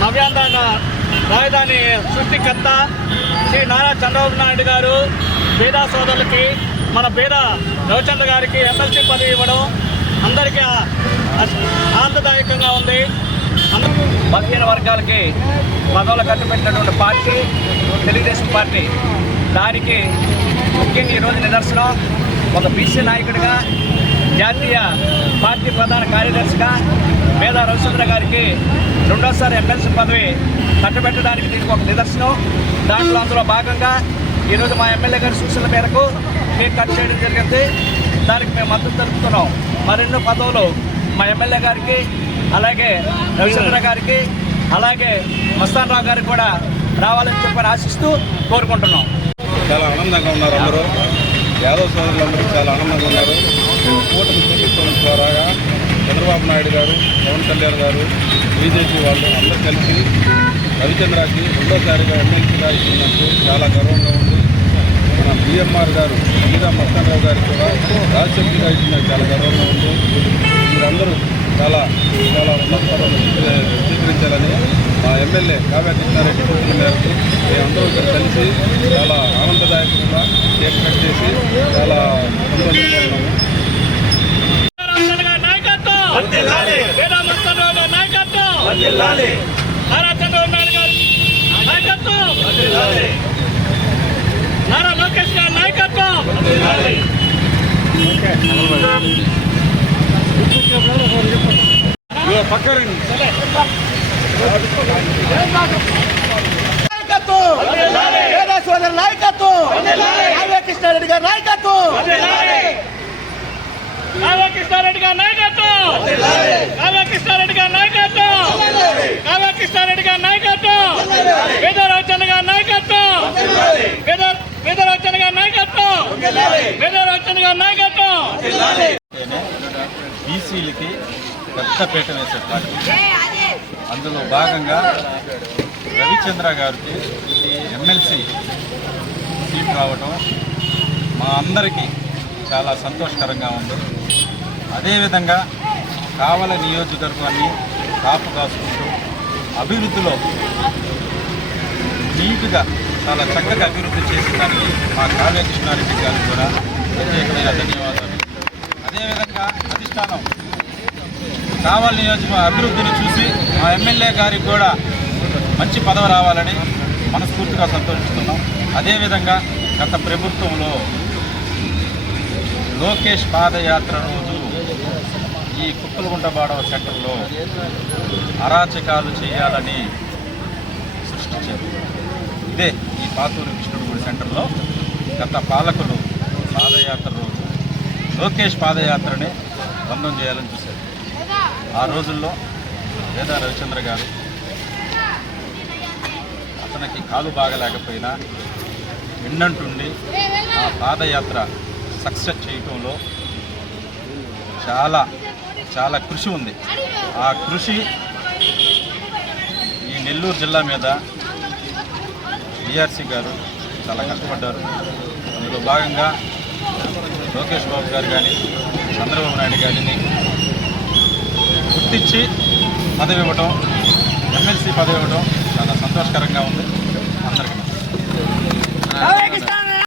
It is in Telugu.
నవ్యాంధ్ర రాజధాని సృష్టికర్త శ్రీ నారా చంద్రబాబు నాయుడు గారు పేద సోదరులకి మన పేద రవిచంద్ర గారికి ఎమ్మెల్సీ పదవి ఇవ్వడం అందరికీ ఆనందదాయకంగా ఉంది. బలహీన వర్గాలకి పదవులు కట్టుబెట్టినటువంటి పార్టీ తెలుగుదేశం పార్టీ. దానికి ముఖ్యంగా ఈరోజు నిదర్శనం ఒక బీసీ నాయకుడిగా, జాతీయ పార్టీ ప్రధాన కార్యదర్శిగా మేధా రవిచంద్ర గారికి రెండోసారి ఎమ్మెల్సీ పదవి కట్టబెట్టడానికి దీనికి ఒక నిదర్శనం. అందులో భాగంగా ఈరోజు మా ఎమ్మెల్యే గారి సూచనల మేరకు కేక్ కట్ చేయడం జరిగింది. దానికి మేము మద్దతు తెలుపుతున్నాం. మరెన్నో పదవులు మా ఎమ్మెల్యే గారికి, అలాగే రవిచంద్ర గారికి, అలాగే మస్తాన్ రావు గారికి కూడా రావాలని చెప్పి ఆశిస్తూ కోరుకుంటున్నాం. చాలా ఆనందంగా ఉన్నారు. అందరూ యాదవ్ సోదరులందరూ చాలా ఆనందంగా ఉన్నారు. కూటమి ప్రభుత్వం ద్వారా చంద్రబాబు నాయుడు గారు, పవన్ కళ్యాణ్ గారు, బీజేపీ వాళ్ళు అందరూ కలిసి రవిచంద్రకి రెండోసారిగా ఎమ్మెల్సీగా ఇచ్చినందుకు చాలా గర్వంగా ఉంది. మన బిఎంఆర్ గారు మీద మస్తాన్ రావు గారికి కూడా రాజ్యసభ్యుగా ఇచ్చిన చాలా గర్వంగా ఉంది. మీరందరూ చాలా చాలా ఉన్నత పదవులు స్వీకరించాలని మా ఎమ్మెల్యే కావ్య కృష్ణారెడ్డి సూచన మేరకు మేమందరూ ఇక్కడ కలిసి చాలా ఆనందదాయకంగా కేక్ కట్ చేసి చాలా సంతోషంగా ఉన్నాము. నారా లోకేష్ గారి నాయకత్వం. కృష్ణారెడ్డి గారి నాయకత్వం, కృష్ణారెడ్డి గారి నాయకత్వం, కృష్ణారెడ్డి గారి నాయకత్వం, కృష్ణారెడ్డి గారి నాయకత్వం, మేధా రవిచంద్ర గారి నాయకత్వం, మేధా రవిచంద్ర గారి నాయకత్వం, మేధా రవిచంద్ర గారి నాయకత్వం. బీసీలకి పెద్దపీట వేసే పార్టీ. అందులో భాగంగా రవిచంద్ర గారికి ఎమ్మెల్సీ సీట్ రావడం మా అందరికీ చాలా సంతోషకరంగా ఉంది. అదేవిధంగా కావల నియోజకవర్గాన్ని కాపు కాసుకుంటూ అభివృద్ధిలో నీట్గా చాలా చక్కగా అభివృద్ధి చేసేదానికి మా కావ్య కృష్ణారెడ్డి గారికి కూడా ప్రత్యేకమైన ధన్యవాదాలు. అదేవిధంగా అధిష్టానం కావల నియోజకవర్గ అభివృద్ధిని చూసి మా ఎమ్మెల్యే గారికి కూడా మంచి పదవి రావాలని మనస్ఫూర్తిగా సంతోషిస్తున్నాం. అదేవిధంగా గత ప్రభుత్వంలో లోకేష్ పాదయాత్ర రోజు ఈ కుక్కలగుంటబాడవ సెంటర్లో అరాచకాలు చేయాలని సృష్టించారు. ఇదే ఈ పాతూరు కృష్ణుడి గుడి సెంటర్లో గత పాలకులు పాదయాత్ర రోజు లోకేష్ పాదయాత్రని బంధం చేయాలని చూశారు. ఆ రోజుల్లో మేధా రవిచంద్ర గారు అతనికి కాలు బాగలేకపోయినా విన్నంటుండి ఆ పాదయాత్ర సక్సెస్ చేయటంలో చాలా చాలా కృషి ఉంది. ఆ కృషి ఈ నెల్లూరు జిల్లా మీద బీఆర్సీ గారు చాలా కష్టపడ్డారు. అందులో భాగంగా లోకేష్ బాబు గారు కానీ చంద్రబాబు నాయుడు గారిని గుర్తించి పదవి ఇవ్వడం, ఎమ్మెల్సీ పదవి ఇవ్వడం చాలా సంతోషకరంగా ఉంది అందరికీ.